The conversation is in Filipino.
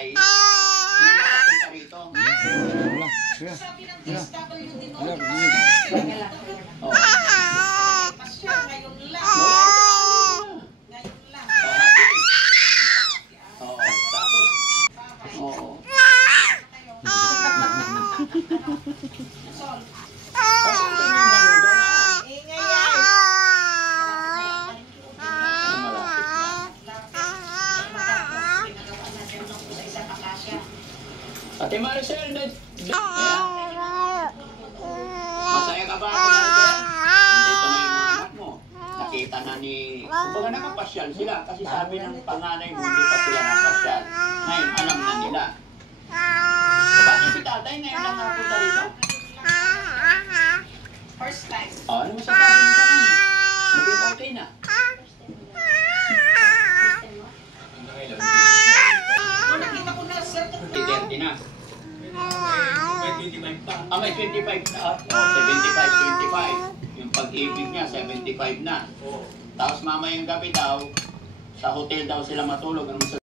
tatay na nakapunta rito. Sabi ng DSWD noon, Oh. pasya ngayon lang. Ngayon lang. Oo. Tapos, oo. Sol. Pasok kayo yung manugang na. Ingay yan. Malapit na. Pinagawa natin ng sa isang akasya. Ate Maricel, masaya ka ba, Ate Maricel? Nandito na yung mga anak mo. Nakita na ni... Kumbaga nakapasyal sila kasi sabi ng panganay mo hindi pa sila nakapasyal. Ngayon, alam na nila. Bakit si tatay ngayon lang napunta rito? First time. Oh, ano masasabi mo sa kanya? Maging okay na. Nung nakita ko na sir, 30 na. May 25 pa. Ah, may 25 na. Oh, 75, 25. Yung pag-ibig niya, 75 na. Tapos mamayang gabi daw, sa hotel daw sila matulog. Ano